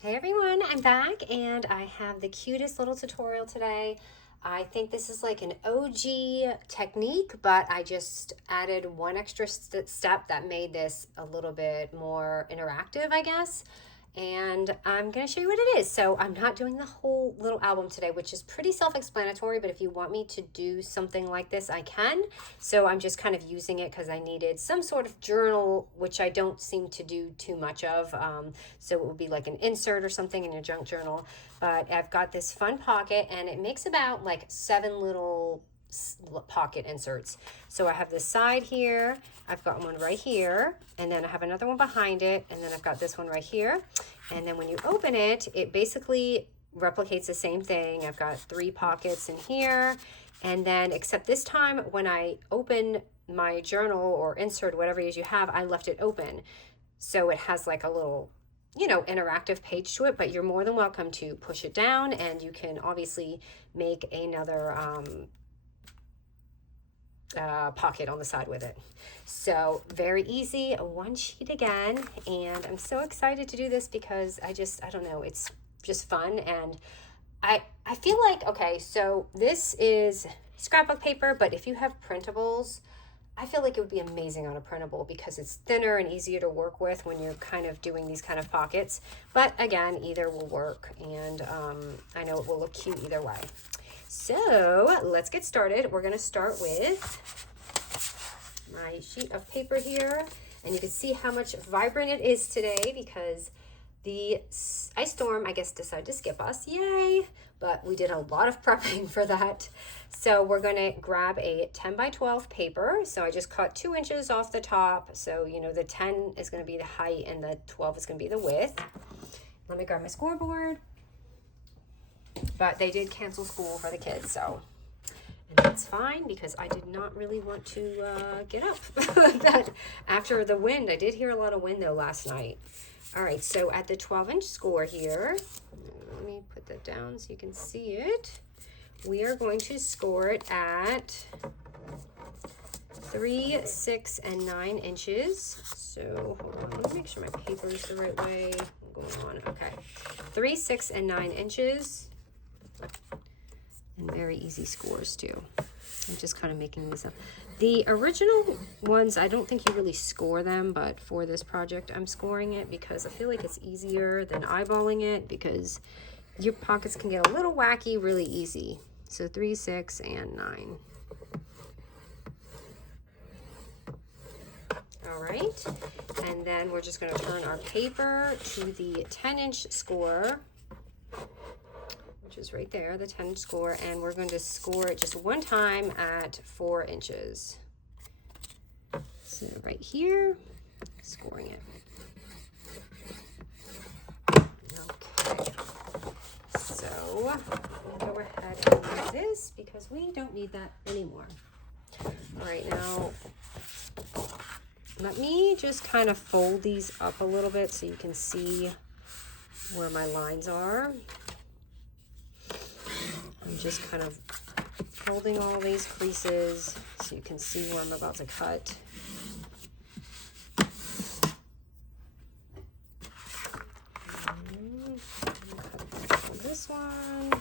Hey everyone, I'm back and I have the cutest little tutorial today. I think this is like an OG technique, but I just added one extra step that made this a little bit more interactive, I guess. And I'm going to show you what it is. So I'm not doing the whole little album today, which is pretty self-explanatory, but if you want me to do something like this, I can. So I'm just kind of using it because I needed some sort of journal, which I don't seem to do too much of. So it would be like an insert or something in your junk journal. But I've got this fun pocket and it makes about like 7 little pocket inserts. So I have this side here, I've got one right here, and then I have another one behind it, and then I've got this one right here. And then when you open it, it basically replicates the same thing. I've got 3 pockets in here, and then except this time when I open my journal or insert whatever it is you have, I left it open. So it has like a little interactive page to it, but you're more than welcome to push it down and you can obviously make another pocket on the side with it. So very easy, one sheet again, and I'm so excited to do this because I don't know, it's just fun. And I feel like, okay, so this is scrapbook paper, but if you have printables, I feel like it would be amazing on a printable because it's thinner and easier to work with when you're kind of doing these kind of pockets. But again, either will work, and I know it will look cute either way. So let's get started. We're going to start with my sheet of paper here, and you can see how much vibrant it is today because the ice storm, I guess, decided to skip us. Yay! But we did a lot of prepping for that. So we're going to grab a 10 by 12 paper. So I just cut 2 inches off the top. So, you know, the 10 is going to be the height and the 12 is going to be the width. Let me grab my scoreboard. But they did cancel school for the kids, so, and that's fine because I did not really want to get up that after the wind. I did hear a lot of wind though last night. All right, so at the 12-inch score here, let me put that down so you can see it. We are going to score it at 3, 6, and 9 inches. So hold on, let me make sure my paper is the right way. What's going on? Okay, 3, 6, and 9 inches. And very easy scores too. I'm just kind of making this up. The original ones, I don't think you really score them, but for this project, I'm scoring it because I feel like it's easier than eyeballing it because your pockets can get a little wacky really easy. So 3, 6, and 9. All right, and then we're just going to turn our paper to the 10-inch score, which is right there, the 10-inch score, and we're going to score it just one time at 4 inches. So right here, scoring it. Okay, so we'll go ahead and do this because we don't need that anymore. All right, now let me just kind of fold these up a little bit so you can see where my lines are. I'm just kind of folding all these creases so you can see where I'm about to cut. Cut this one.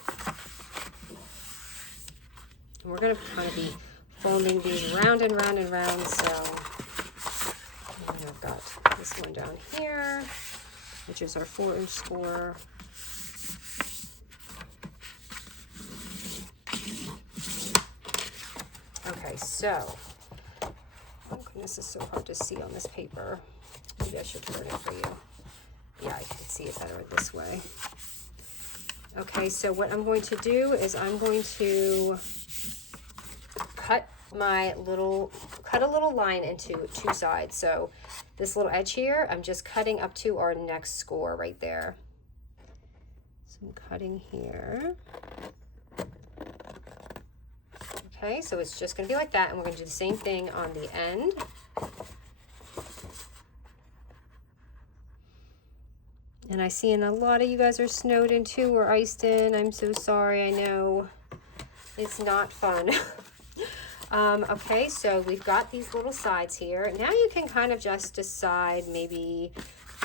And we're going to kind of be folding these round and round and round. So I've got this one down here, which is our 4-inch score. Okay, so, oh goodness, this is so hard to see on this paper. Maybe I should turn it for you. Yeah, I can see it better this way. Okay, so what I'm going to do is I'm going to cut a little line into 2 sides. So this little edge here, I'm just cutting up to our next score right there. So I'm cutting here. Okay, so it's just going to be like that, and we're going to do the same thing on the end. And I see a lot of you guys are snowed in too, or iced in. I'm so sorry, I know. It's not fun. Okay, so we've got these little sides here. Now you can kind of just decide maybe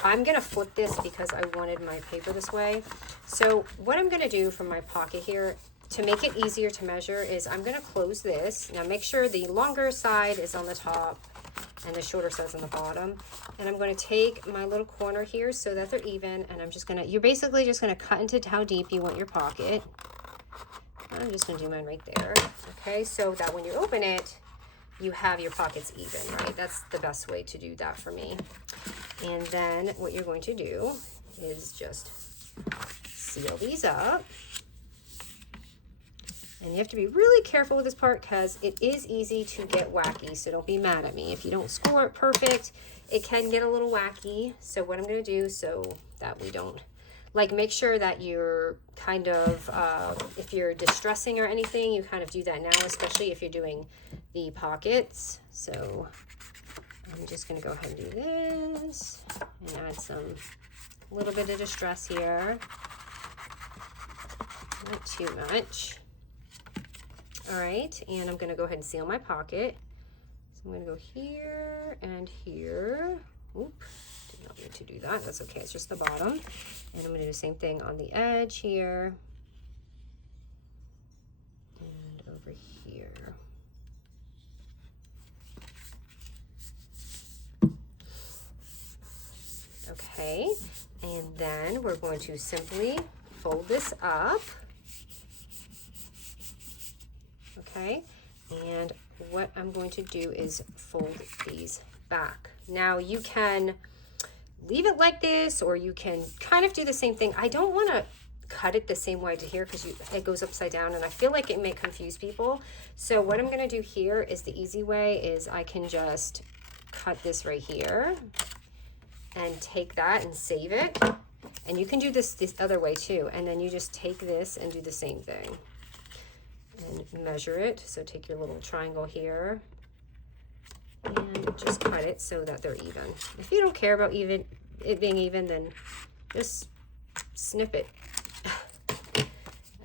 I'm gonna flip this because I wanted my paper this way. So what I'm gonna do from my pocket here to make it easier to measure is I'm gonna close this. Now make sure the longer side is on the top and the shorter side's on the bottom. And I'm gonna take my little corner here so that they're even, and I'm just gonna, you're basically just gonna cut into how deep you want your pocket. I'm just gonna do mine right there. Okay, so that when you open it, you have your pockets even, right? That's the best way to do that for me. And then what you're going to do is just seal these up. And you have to be really careful with this part because it is easy to get wacky, so don't be mad at me. If you don't score it perfect, it can get a little wacky. So what I'm gonna do so that we don't, like, make sure that you're kind of, if you're distressing or anything, you kind of do that now, especially if you're doing the pockets. So I'm just gonna go ahead and do this and add a little bit of distress here. Not too much. All right, and I'm gonna go ahead and seal my pocket. So I'm gonna go here and here. Oop, did not need to do that. That's okay, it's just the bottom. And I'm gonna do the same thing on the edge here. And over here. Okay, and then we're going to simply fold this up. Okay, and what I'm going to do is fold these back. Now you can leave it like this, or you can kind of do the same thing. I don't want to cut it the same way to here because it goes upside down, and I feel like it may confuse people. So what I'm going to do here is the easy way is I can just cut this right here and take that and save it. And you can do this other way too, and then you just take this and do the same thing. And measure it. So take your little triangle here and just cut it so that they're even. If you don't care about it being even, then just snip it.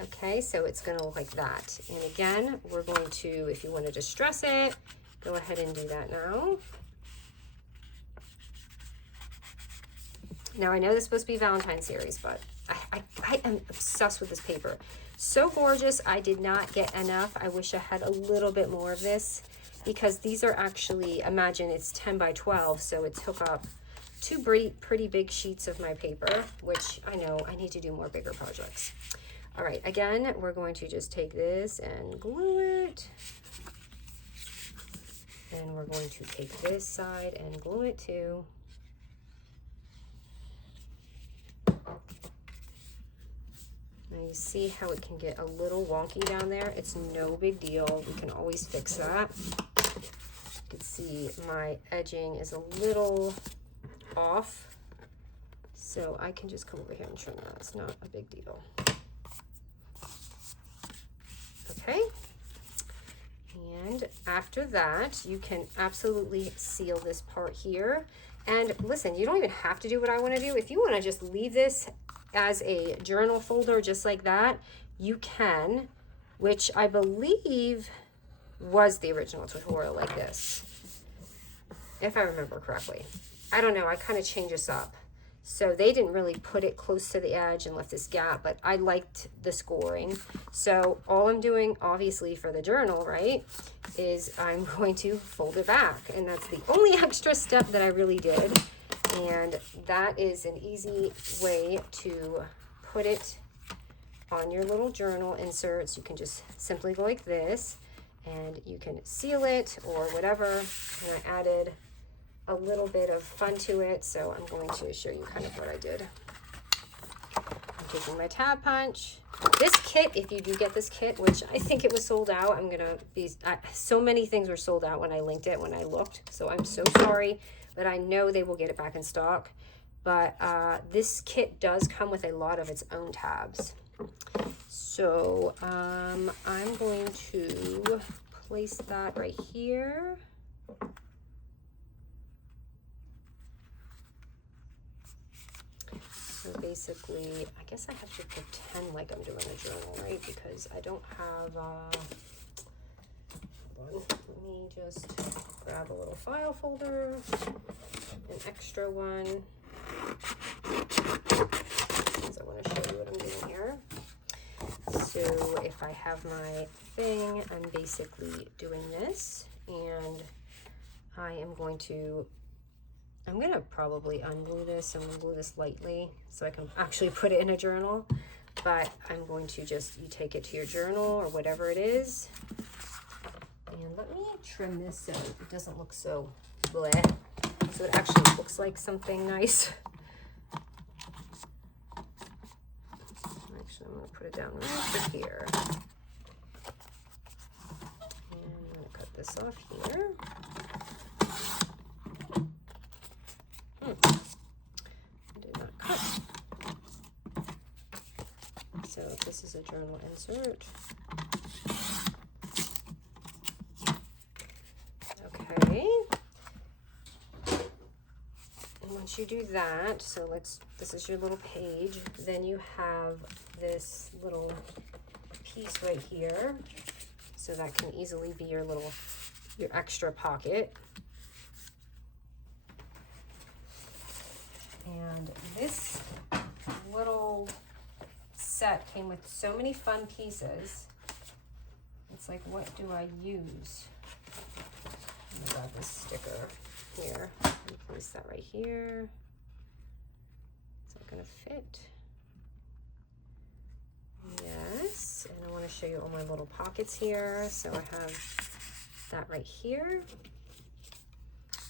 Okay, so it's going to look like that. And again, we're going to, if you want to distress it, go ahead and do that now. Now I know this is supposed to be Valentine's series, but I am obsessed with this paper. So gorgeous. I did not get enough. I wish I had a little bit more of this because these are actually, imagine it's 10 by 12, so it took up two pretty big sheets of my paper, which I know I need to do more bigger projects. All right, again, we're going to just take this and glue it. And we're going to take this side and glue it too. Now you see how it can get a little wonky down there. It's no big deal. We can always fix that. You can see my edging is a little off. So I can just come over here and trim that. It's not a big deal. Okay. And after that, you can absolutely seal this part here. And listen, you don't even have to do what I want to do. If you want to just leave this as a journal folder just like that, you can, which I believe was the original tutorial like this, if I remember correctly. I don't know, I kind of changed this up. So they didn't really put it close to the edge and left this gap, but I liked the scoring. So all I'm doing, obviously, for the journal, right, is I'm going to fold it back. And that's the only extra step that I really did. And that is an easy way to put it on your little journal inserts. You can just simply go like this, and you can seal it or whatever. And I added a little bit of fun to it, so I'm going to show you kind of what I did. I'm taking my tab punch. This kit, if you do get this kit, which I think it was sold out, I'm gonna be, so many things were sold out when I linked it, when I looked, so I'm so sorry, but I know they will get it back in stock. But this kit does come with a lot of its own tabs. So I'm going to place that right here. So basically, I guess I have to pretend like I'm doing a journal, right? Because I don't have, hold on, let me just grab a little file folder, an extra one. because I want to show you what I'm doing here. So if I have my thing, I'm basically doing this, and I am going to, I'm gonna probably unglue this. I'm gonna glue this lightly so I can actually put it in a journal, but I'm going to just, you take it to your journal or whatever it is. And let me trim this so it doesn't look so bleh, so it actually looks like something nice. Actually, I'm gonna put it down right here. And I'm gonna cut this off here. Did not cut. So this is a journal insert. Okay. And once you do that, so this is your little page, then you have this little piece right here. So that can easily be your extra pocket. And this little set came with so many fun pieces. It's like, what do I use? I'm gonna grab this sticker here and place that right here. Is that gonna fit? Yes, and I want to show you all my little pockets here. So I have that right here.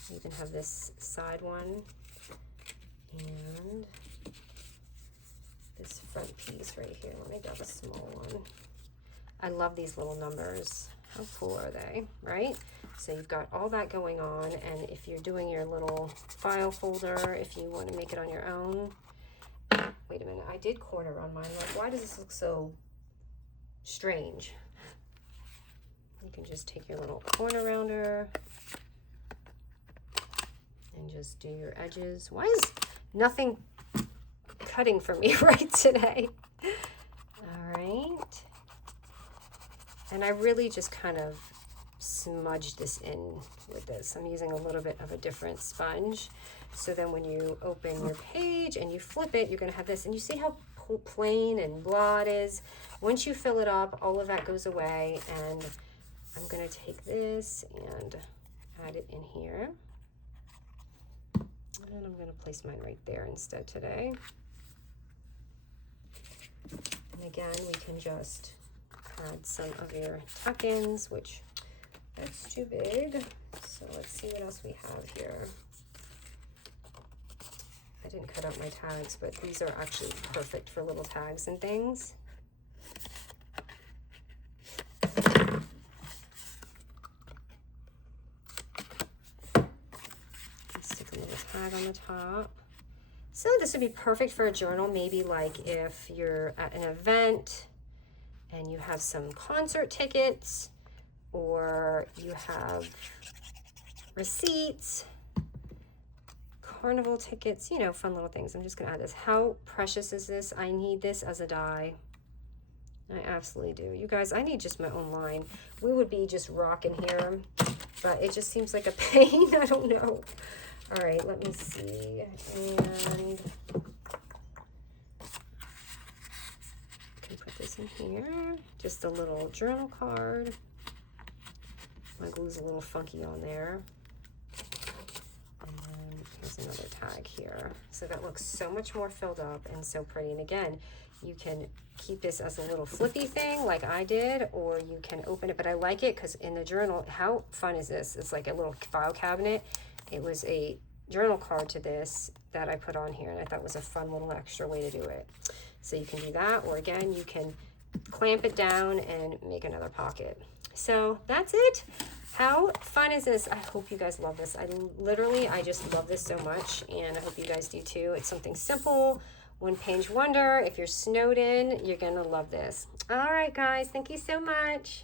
I even have this side one. And this front piece right here. Let me grab a small one. I love these little numbers. How cool are they, right? So you've got all that going on, and if you're doing your little file folder, if you want to make it on your own. Wait a minute, I did corner on mine. Like, why does this look so strange? You can just take your little corner rounder and just do your edges. Why is nothing cutting for me right today? All right. And I really just kind of smudged this in with this. I'm using a little bit of a different sponge. So then when you open your page and you flip it, you're going to have this. And you see how plain and blah it is? Once you fill it up, all of that goes away. And I'm going to take this and add it in here. And I'm going to place mine right there instead today. And again, we can just add some of your tuck-ins, which that's too big. So let's see what else we have here. I didn't cut out my tags, but these are actually perfect for little tags and things. Stick a little tag on the top. So this would be perfect for a journal, maybe like if you're at an event and you have some concert tickets, or you have receipts, carnival tickets, you know, fun little things. I'm just gonna add this. How precious is this? I need this as a die. I absolutely do. You guys, I need just my own line. We would be just rocking here, but it just seems like a pain. I don't know. All right, let me see. And I can put this in here. Just a little journal card. My glue's a little funky on there. And then here's another tag here. So that looks so much more filled up and so pretty. And again, you can keep this as a little flippy thing like I did, or you can open it. But I like it because in the journal, how fun is this? It's like a little file cabinet. It was a journal card to this that I put on here, and I thought was a fun little extra way to do it. So you can do that, or again, you can clamp it down and make another pocket. So that's it. How fun is this? I hope you guys love this. I just love this so much, and I hope you guys do too. It's something simple, one-page wonder. If you're snowed in, you're gonna love this. All right, guys, thank you so much.